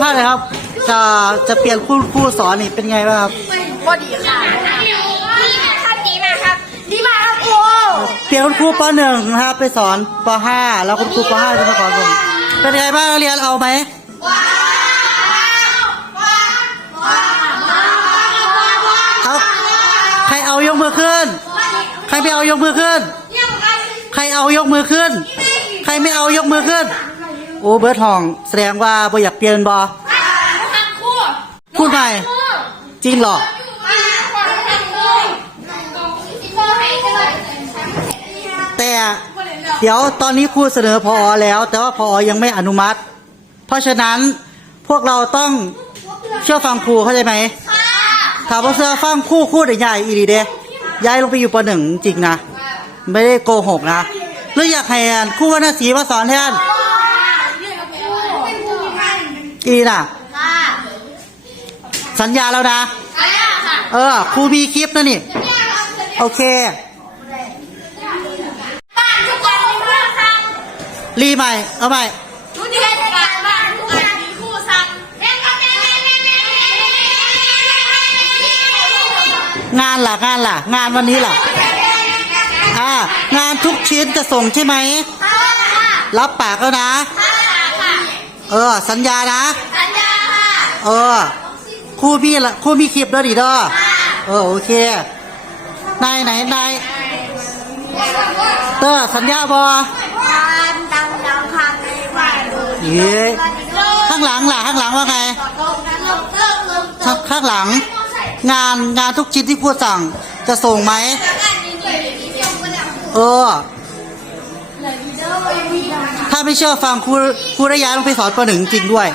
ภาษณ์เลยครับ จะจะเปลี่ยนครูครูสอนนี่เป็นไงบ้างครับก็ดีค่ะดีมากครับดีมากครับดีมากครับครูเปลี่ยนคุณครูปหนึ่งนะครับไปสอนปห้าแล้วคุณครูปห้าจะมาสอนผมเป็นไงบ้างนักเรียนเอาไหมเอาใครเอายกมือขึ้น ใครไม่เอายกมือขึ้น ใครเอายกมือขึ้น ใครไม่เอายกมือขึ้น โอ้เบิร์ดห้อง แสดงว่าบ่อยากเปลี่ยนบอครับครูพูดใหม่จริงเหรอแต่เดี๋ยวตอนนี้ครูเสนอพอแล้ว แต่ว่าพอยังไม่อนุมัติ เพราะฉะนั้นพวกเราต้องเชื่อฟังครูเข้าใจไหมถามว่าเชื่อฟังครูครูได้ใหญ่อีดีเด้ย้ายลงไปอยู่ปหนึ่งจริงนะ ไม่ได้โกหกนะหรืออยากให้ครูวรรณศรีมาสอนแทน อีน่ะสัญญาแล้วนะเออครูมีคลิปนะนี่ โอเค บ้านทุกวันมีครูสั่งรีใหม่ เอาใหม่ทุเดือนบ้านบ้านทุกวันมีครูสั่งแม่ก็แม่แม่แม่แม่แม่แม่งานล่ะงานล่ะงานวันนี้ล่ะอ่างานทุกชิ้นจะส่งใช่ไหมรับปากแล้วนะ เออ สัญญานะ สัญญาค่ะ เออครูมีละครูมีคลิปด้วยดิเด้อเออ โอเคนายไหนนายเตอร์สัญญาบอการดังดังคันในบ้านดูเย้ข้างหลังล่ะข้างหลังว่าไงตรงนั้นลงเติมลงข้างข้างหลัง งานงานทุกชิ้นที่ครูสั่งจะส่งไหมกันนี่นี่นี่เดียวกันแล้วเออ ถ้าไม่เชื่อฟังครูครูระยะลงไปสอนปหนึ่งจริงด้วย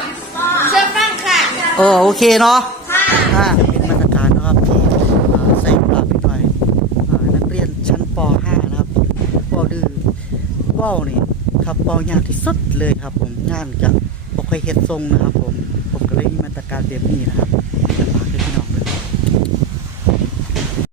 เชิญฟังค่ะเออโอเคเนาะค่ะอ่าเป็นมาตรการนะครับที่อ่าใส่ปรับไปหน่อยอ่านักเรียนชั้นป .5 นะครับว่าวดื้อว่าวนี่ครับว่าวยากที่สุดเลยครับผมงานจะบ่ค่อยเฮ็ดทรงนะครับผมผมก็เลยมีมาตรการแบบนี้นะครับ